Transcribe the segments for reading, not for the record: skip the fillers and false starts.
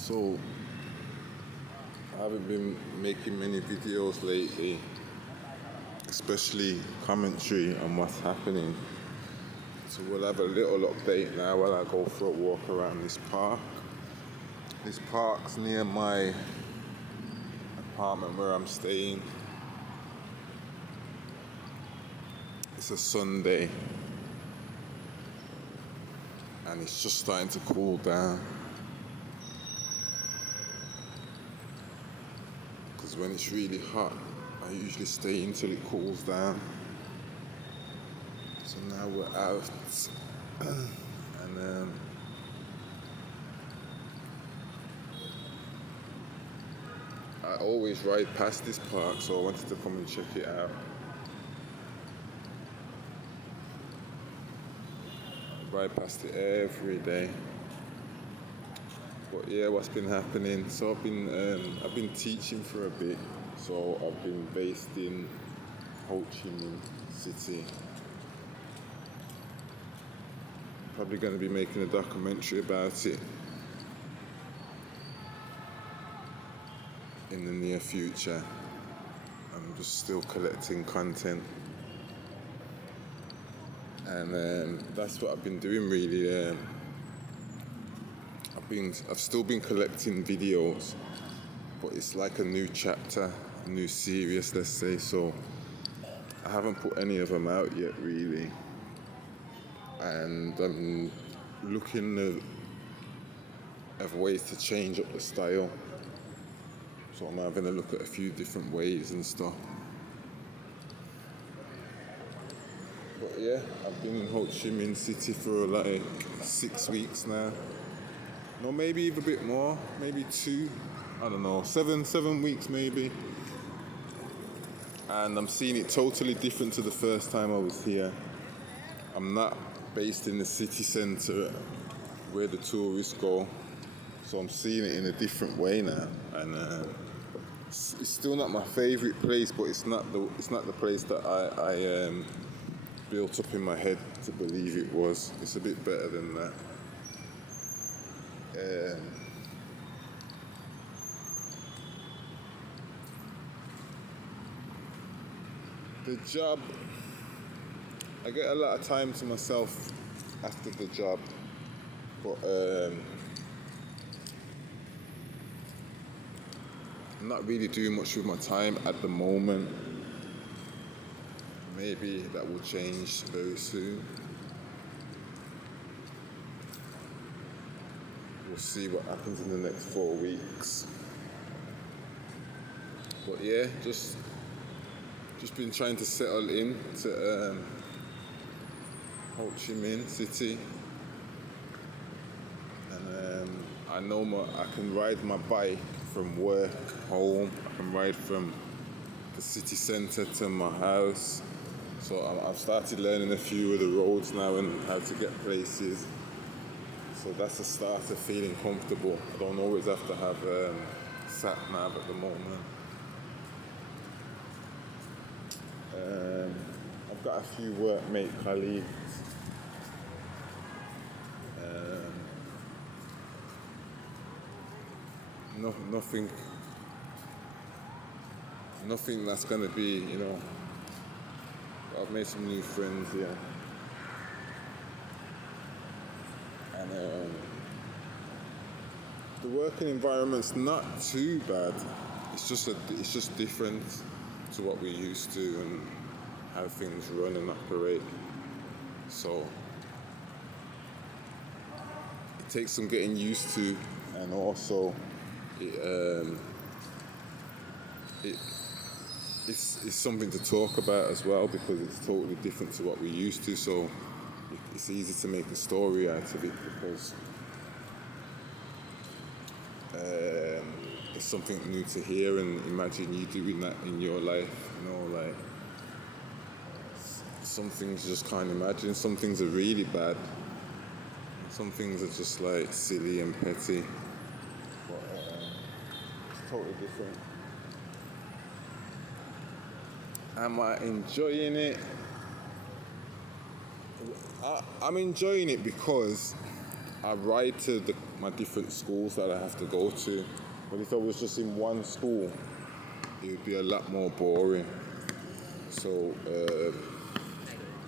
So I haven't been making many videos lately, especially commentary on what's happening. So we'll have a little update now while I go for a walk around this park. This park's near my apartment where I'm staying. It's a Sunday and it's just starting to cool down. Because when it's really hot, I usually stay until it cools down. So now we're out and I always ride past this park, so I wanted to come and check it out. I ride past it every day. But yeah, what's been happening? So I've been teaching for a bit. So I've been based in Ho Chi Minh City. Probably going to be making a documentary about it in the near future. I'm just still collecting content, and that's what I've been doing really. I've still been collecting videos, but it's like a new chapter, a new series, let's say. So I haven't put any of them out yet really, and I'm looking at ways to change up the style. So I'm having a look at a few different ways and stuff. But yeah, I've been in Ho Chi Minh City for like 6 weeks now. No, maybe even a bit more, maybe 2, I don't know, 7 weeks maybe. And I'm seeing it totally different to the first time I was here. I'm not based in the city centre where the tourists go. So I'm seeing it in a different way now. And it's still not my favourite place, but it's not the place that I built up in my head to believe it was. It's a bit better than that. The job, I get a lot of time to myself after the job, but I'm not really doing much with my time at the moment. Maybe that will change very soon. We'll see what happens in the next 4 weeks. But yeah, just been trying to settle in to Ho Chi Minh City, and I know I can ride my bike from work home. I can ride from the city centre to my house. So I've started learning a few of the roads now and how to get places. So that's a start of feeling comfortable. I don't always have to have sat nav at the moment. I've got a few workmate colleagues. Nothing that's going to be, I've made some new friends here. And the working environment's not too bad. It's just different to what we're used to and how things run and operate. So it takes some getting used to, and also it's something to talk about as well, because it's totally different to what we're used to. So it's easy to make a story out of it, because it's something new to hear, and imagine you doing that in your life. Like some things you just can't imagine. Some things are really bad. Some things are just like silly and petty. But it's totally different. Am I enjoying it? I'm enjoying it because I ride to my different schools that I have to go to. But if I was just in one school, it would be a lot more boring. So,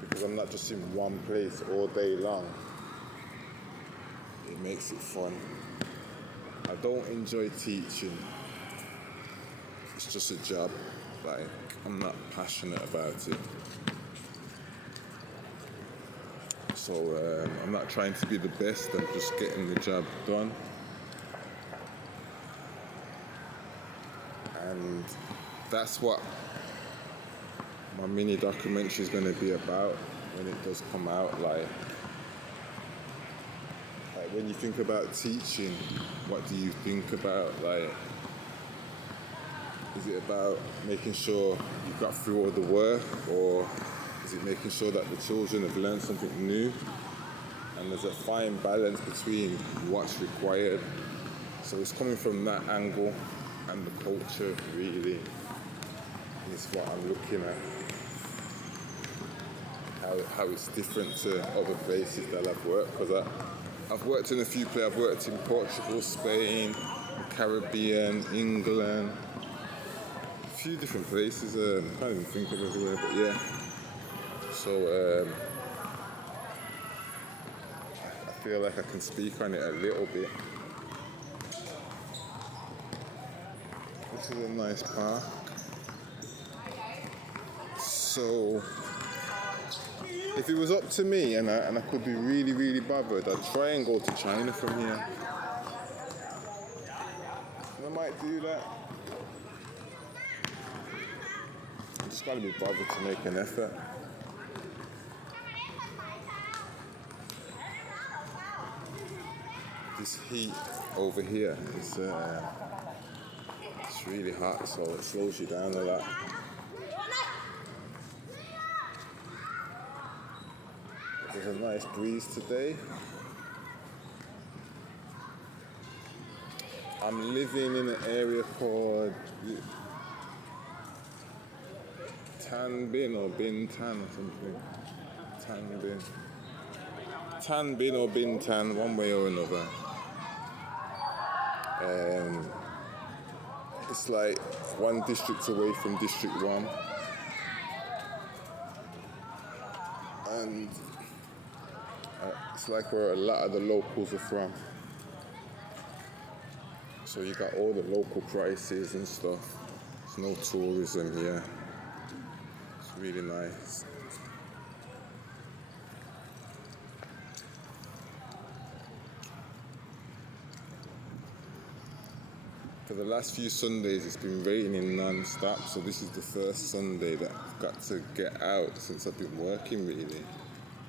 because I'm not just in one place all day long, it makes it fun. I don't enjoy teaching. It's just a job. Like, I'm not passionate about it. So I'm not trying to be the best, I'm just getting the job done. And that's what my mini documentary is going to be about when it does come out. Like when you think about teaching, what do you think about? Like, is it about making sure you got through all the work, or is it making sure that the children have learned something new? And there's a fine balance between what's required. So it's coming from that angle, and the culture really is what I'm looking at. How it's different to other places that I've worked. Because I've worked in a few places. I've worked in Portugal, Spain, the Caribbean, England, a few different places. I can't even think of everywhere, but yeah. So I feel like I can speak on it a little bit. This is a nice park. So if it was up to me and I could be really, really bothered, I'd try and go to China from here. And I might do that. I just gotta be bothered to make an effort. This heat over here is it's really hot, so it slows you down a lot. There's a nice breeze today. I'm living in an area called Tan Bin or Bin Tan or something. Tan Bin. Tan Bin or Bin Tan, one way or another. It's like one district away from District 1. And it's like where a lot of the locals are from. So you got all the local prices and stuff. There's no tourism here. It's really nice. For the last few Sundays it's been raining non-stop, so this is the first Sunday that I've got to get out since I've been working really. Look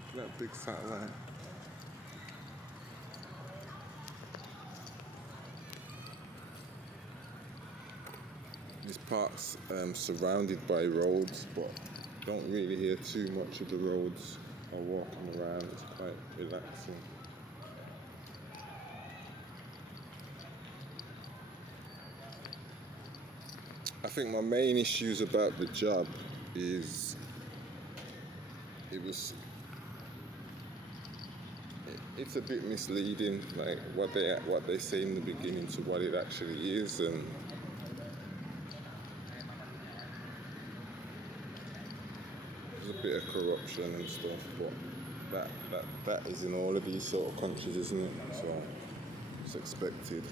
at that big fat line. This park's surrounded by roads, but don't really hear too much of the roads or walking around. It's quite relaxing. I think my main issues about the job is it's a bit misleading, like what they say in the beginning to what it actually is, and there's a bit of corruption and stuff, but that is in all of these sort of countries, isn't it? So it's expected.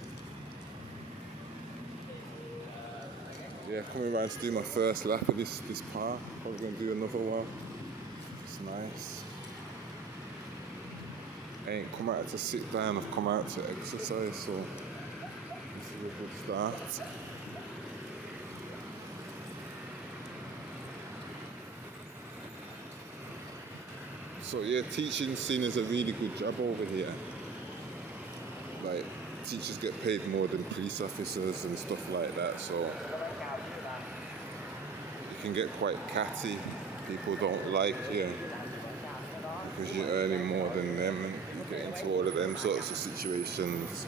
Yeah, coming around to do my first lap of this park. Probably going to do another one. It's nice. I ain't come out to sit down, I've come out to exercise, so this is a good start. So yeah, teaching seen as a really good job over here. Like, teachers get paid more than police officers and stuff like that, so it can get quite catty. People don't like you because you're earning more than them, and you get into all of them sorts of situations.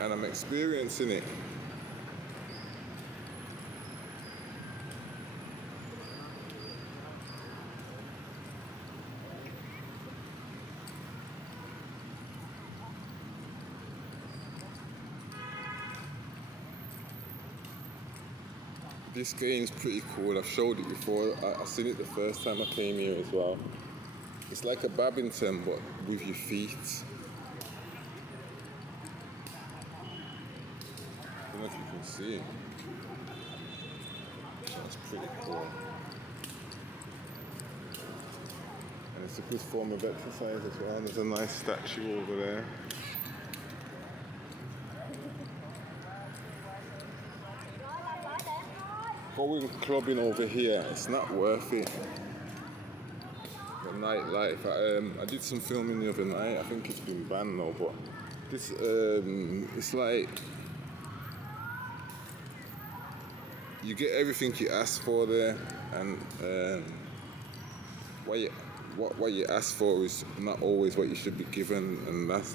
And I'm experiencing it. This game's pretty cool. I've showed it before. I seen it the first time I came here as well. It's like a badminton, but with your feet. I don't know if you can see it. That's pretty cool. And it's a good form of exercise as well. There's a nice statue over there. Going clubbing over here, it's not worth it. The nightlife. I did some filming the other night. I think it's been banned now, but this it's like you get everything you ask for there, and what you ask for is not always what you should be given, and that's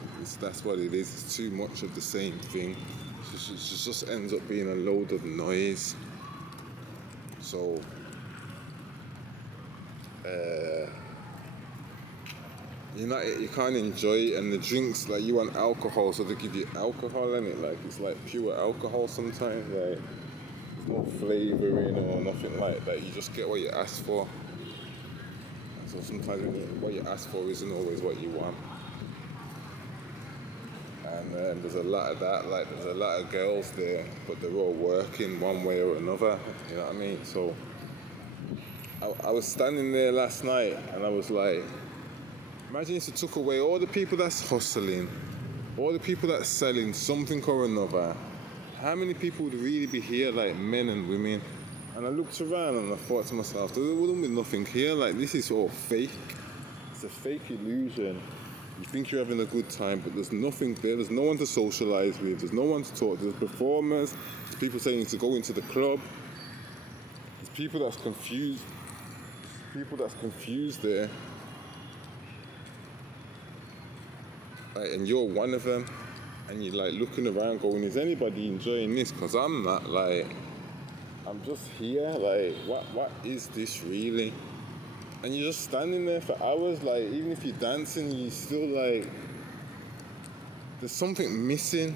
what it is. It's too much of the same thing. It just ends up being a load of noise. So you can't enjoy it, and the drinks, like, you want alcohol, so they give you alcohol in it, like it's like pure alcohol sometimes, like there's no flavouring or nothing like that. You just get what you ask for. So sometimes what you ask for isn't always what you want. And there's a lot of that, like there's a lot of girls there, but they're all working one way or another, you know what I mean? So I was standing there last night and I was like, imagine if you took away all the people that's hustling, all the people that's selling something or another, how many people would really be here, like men and women? And I looked around and I thought to myself, there wouldn't be nothing here, like this is all fake. It's a fake illusion. You think you're having a good time, but there's nothing there. There's no one to socialise with. There's no one to talk to. There's performers. There's people saying to go into the club. There's people that's confused. There. Like, and you're one of them. And you're like looking around going, is anybody enjoying this? Because I'm not, like, I'm just here. Like, what is this really? And you're just standing there for hours, like, even if you're dancing, you still, like, there's something missing.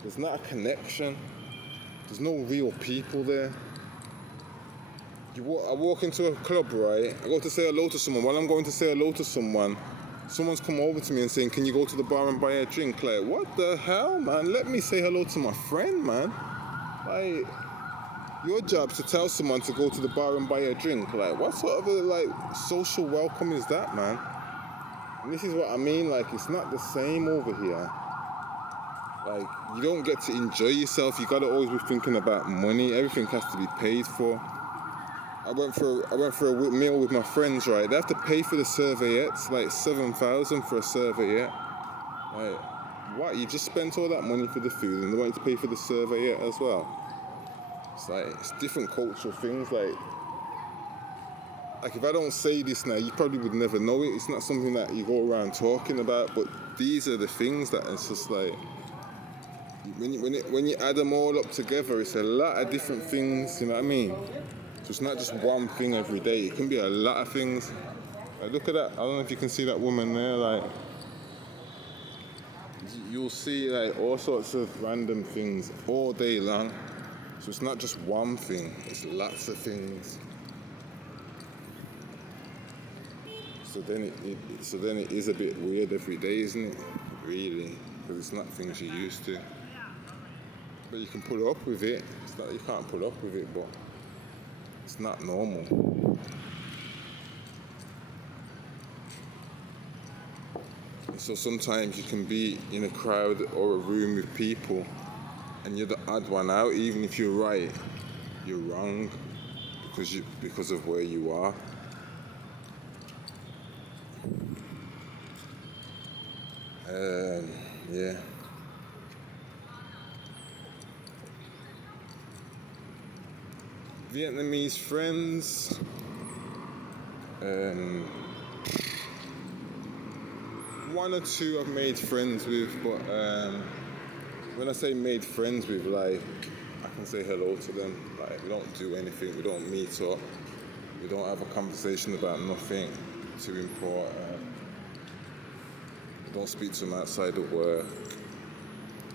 There's not a connection. There's no real people there. I walk into a club, right? I go to say hello to someone. While I'm going to say hello to someone, someone's come over to me and saying, can you go to the bar and buy a drink? Like, what the hell, man? Let me say hello to my friend, man. Like, your job's to tell someone to go to the bar and buy a drink. Like, what sort of a, like, social welcome is that, man? And this is what I mean, like, it's not the same over here. Like, you don't get to enjoy yourself. You gotta always be thinking about money. Everything has to be paid for. I went for a meal with my friends, right? They have to pay for the serviettes, like 7,000 for a serviette. Like, what? You just spent all that money for the food and they want you to pay for the serviette as well? It's like, it's different cultural things, like if I don't say this now, you probably would never know it. It's not something that you go around talking about, but these are the things that it's just like, when you add them all up together, it's a lot of different things, you know what I mean? So it's not just one thing every day, it can be a lot of things. Like, look at that, I don't know if you can see that woman there, like, you'll see like all sorts of random things all day long. So it's not just one thing, it's lots of things. So then it is a bit weird every day, isn't it? Really, because it's not things you're used to. But you can put up with it. It's not that you can't put up with it, but it's not normal. So sometimes you can be in a crowd or a room with people and you're the odd one out. Even if you're right, you're wrong because of where you are. Yeah. Vietnamese friends. One or two I've made friends with, but when I say made friends with, like, I can say hello to them. Like, we don't do anything, we don't meet up, we don't have a conversation about nothing too important. We don't speak to them outside of work.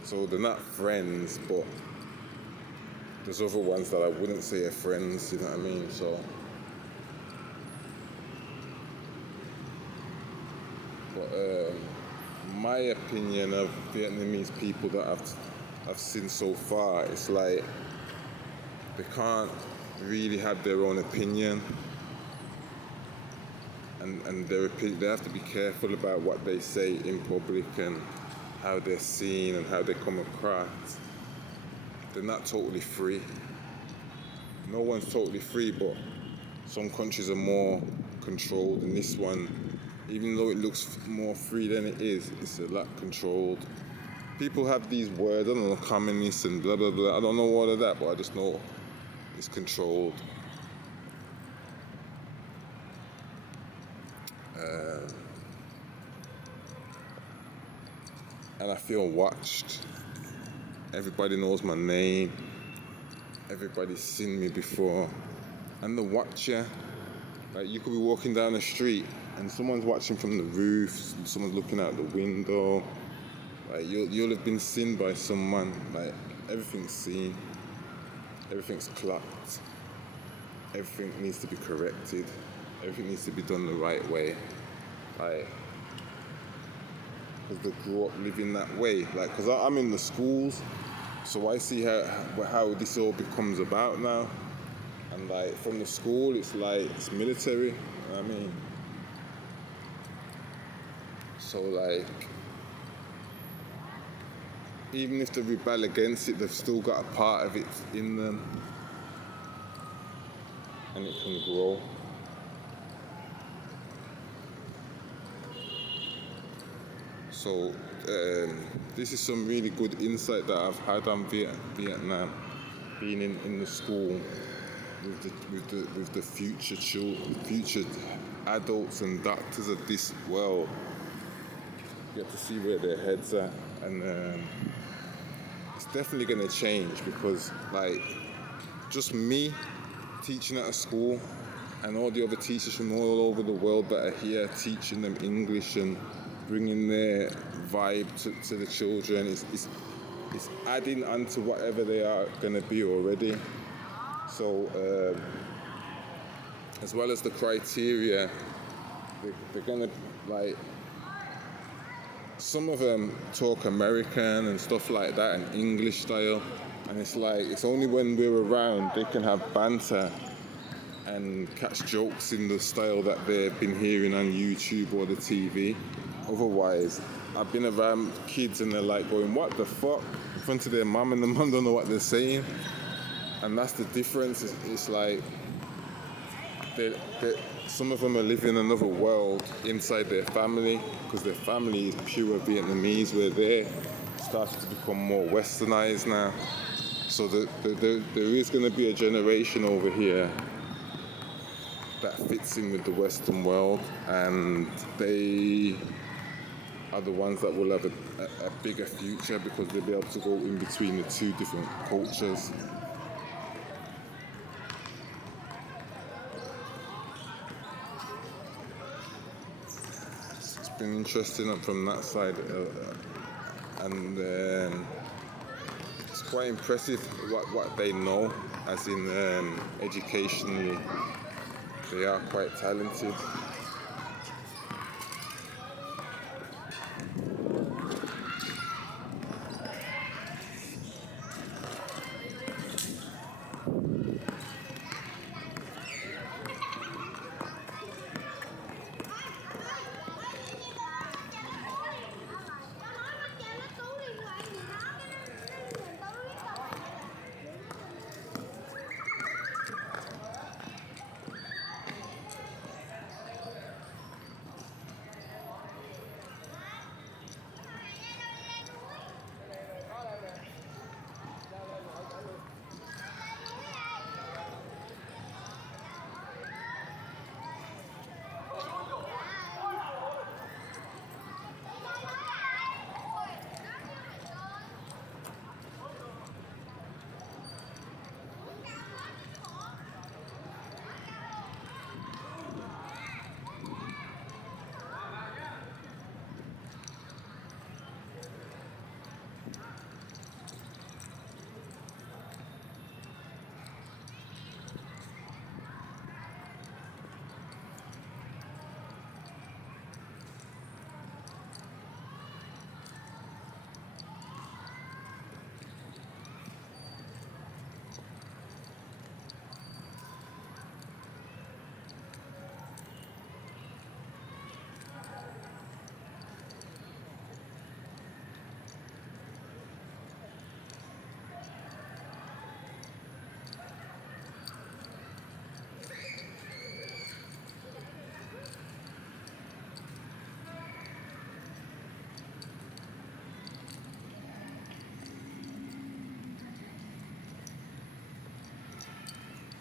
So they're not friends, but there's other ones that I wouldn't say are friends, you know what I mean? So, but my opinion of Vietnamese people that I've seen so far, it's like they can't really have their own opinion, and they have to be careful about what they say in public and how they're seen and how they come across. They're not totally free. No one's totally free, but some countries are more controlled, and this one, even though it looks more free than it is, it's a lot controlled. People have these words, I don't know, communists and blah blah blah. I don't know all of that, but I just know it's controlled. And I feel watched. Everybody knows my name. Everybody's seen me before. And the watcher, like you could be walking down the street and someone's watching from the roof, someone's looking out the window. Like you'll have been seen by someone. Like everything's seen. Everything's clocked. Everything needs to be corrected. Everything needs to be done the right way. Like, because they grew up living that way. Like, because I'm in the schools, so I see how this all becomes about now. And like from the school, it's like it's military. You know what I mean? So like, even if they rebel against it, they've still got a part of it in them, and it can grow. So this is some really good insight that I've had on Vietnam, being in the school with the future children, future adults and doctors of this world. You get to see where their heads are, and it's definitely going to change, because like just me teaching at a school and all the other teachers from all over the world that are here teaching them English and bringing their vibe to the children, it's adding on to whatever they are going to be already. So as well as the criteria, they're going to, like, some of them talk American and stuff like that, and English style, and it's like, it's only when we're around they can have banter and catch jokes in the style that they've been hearing on YouTube or the TV. Otherwise, I've been around kids and they're like going, what the fuck, in front of their mum, and the mum don't know what they're saying. And that's the difference. It's like some of them are living in another world inside their family, because their family is pure Vietnamese, where they're starting to become more westernized now. So there is going to be a generation over here that fits in with the Western world, and they are the ones that will have a bigger future, because they'll be able to go in between the two different cultures. It's been interesting from that side, and it's quite impressive what they know, as in educationally. They are quite talented.